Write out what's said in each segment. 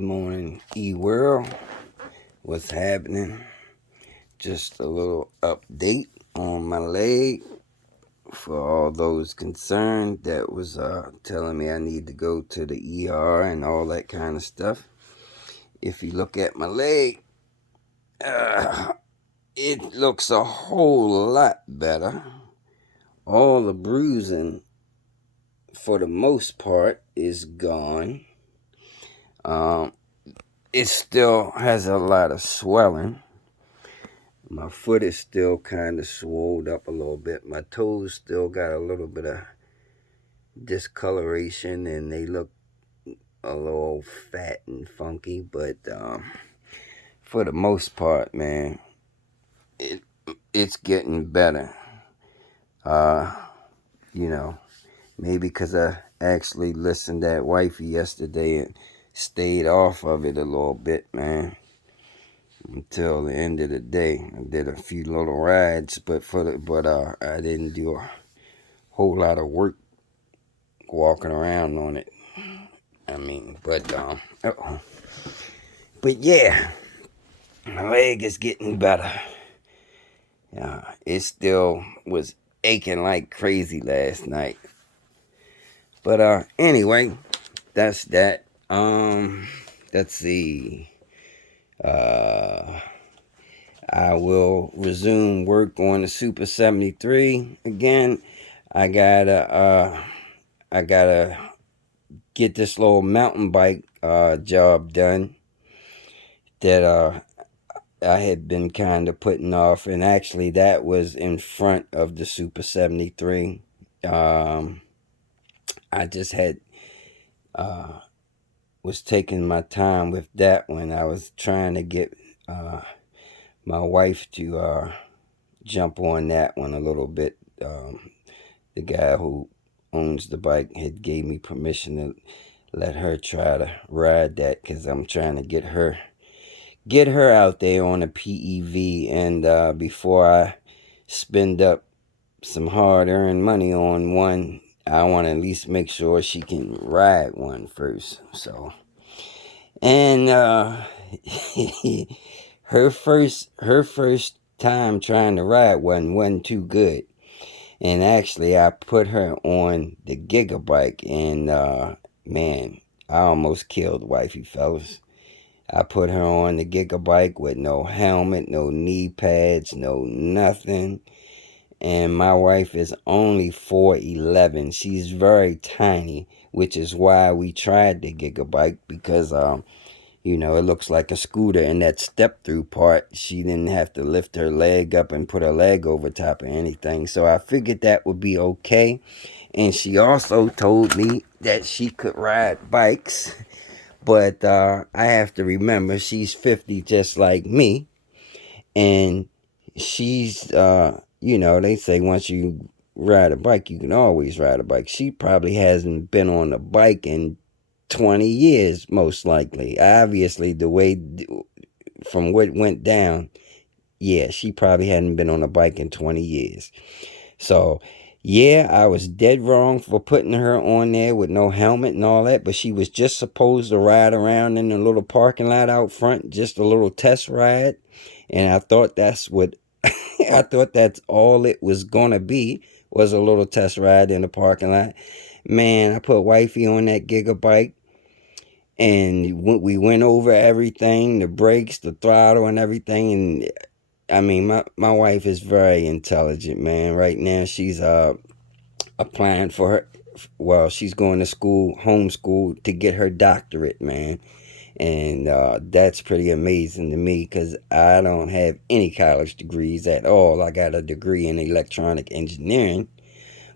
Good morning, E-World. What's happening? Just a little update on my leg for all those concerned that was telling me I need to go to the ER and all that kind of stuff. If you look at my leg, it looks a whole lot better. All the bruising, for the most part, is gone. It still has a lot of swelling. My foot is still kind of swelled up a little bit. My toes still got a little bit of discoloration and they look a little fat and funky. But for the most part, man, it's getting better. Maybe because I actually listened to that wifey yesterday and stayed off of it a little bit, man. Until the end of the day, I did a few little rides, but I didn't do a whole lot of work walking around on it. But yeah, my leg is getting better. It still was aching like crazy last night. But anyway, that's that. Let's see. I will resume work on the Super 73 again. I gotta get this little mountain bike job done that I had been kind of putting off, and actually that was in front of the Super 73. I just had was taking my time with that one. I was trying to get my wife to jump on that one a little bit. The guy who owns the bike had gave me permission to let her try to ride that because I'm trying to get her out there on a PEV, and before I spend up some hard-earned money on one, I want to at least make sure she can ride one first. So, and her first time trying to ride one wasn't too good. And actually, I put her on the Gigabyte, and man, I almost killed wifey, fellas. I put her on the Gigabyte with no helmet, no knee pads, no nothing. And my wife is only 4'11". She's very tiny, which is why we tried the Gigabyte, because it looks like a scooter, and that step-through part, she didn't have to lift her leg up and put her leg over top of anything. So I figured that would be okay. And she also told me that she could ride bikes. But I have to remember she's 50 just like me. And she's, they say once you ride a bike, you can always ride a bike. She probably hasn't been on a bike in 20 years, most likely. Obviously, the way from what went down, yeah, she probably hadn't been on a bike in 20 years. So, yeah, I was dead wrong for putting her on there with no helmet and all that, but she was just supposed to ride around in the little parking lot out front, just a little test ride. And I thought that's what, I thought that's all it was going to be, was a little test ride in the parking lot. Man, I put wifey on that Gigabyte, and we went over everything, the brakes, the throttle, and everything. And I mean, my wife is very intelligent, man. Right now, she's applying for her. Well, she's going to school, homeschool, to get her doctorate, man. And that's pretty amazing to me, because I don't have any college degrees at all. I got a degree in electronic engineering,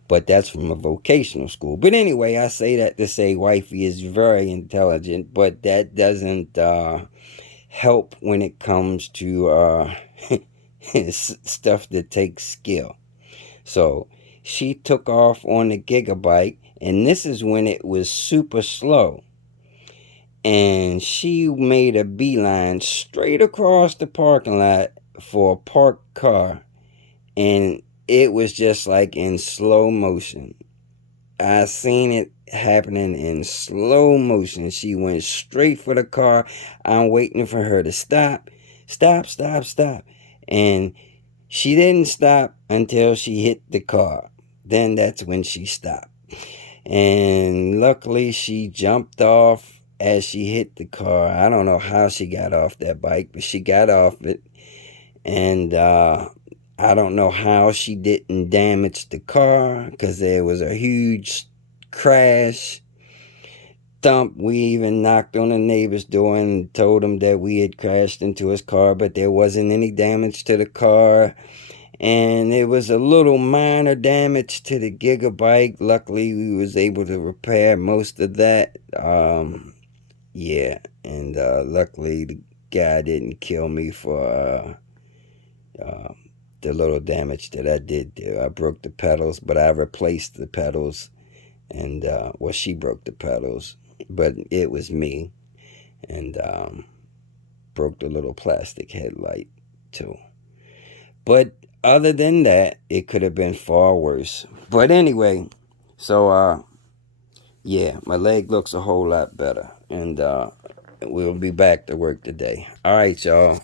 but that's from a vocational school. But anyway, I say that to say wifey is very intelligent, but that doesn't help when it comes to stuff that takes skill. So she took off on the Gigabyte, and this is when it was super slow. And she made a beeline straight across the parking lot for a parked car, and it was just like in slow motion. I seen it happening in slow motion. She went straight for the car. I'm waiting for her to stop. Stop, stop, stop. And she didn't stop until she hit the car. Then that's when she stopped. And luckily she jumped off as she hit the car. I don't know how she got off that bike, but she got off it. And I don't know how she didn't damage the car, because there was a huge crash thump. We even knocked on the neighbor's door and told him that we had crashed into his car, but there wasn't any damage to the car. And it was a little minor damage to the gigabyte. Luckily we was able to repair most of that. Yeah, and luckily the guy didn't kill me for uh, the little damage that I did do. I broke the pedals, but I replaced the pedals. And well, she broke the pedals, but it was me. And broke the little plastic headlight too. But other than that, it could have been far worse. But anyway, so yeah, my leg looks a whole lot better. And we'll be back to work today. All right, y'all.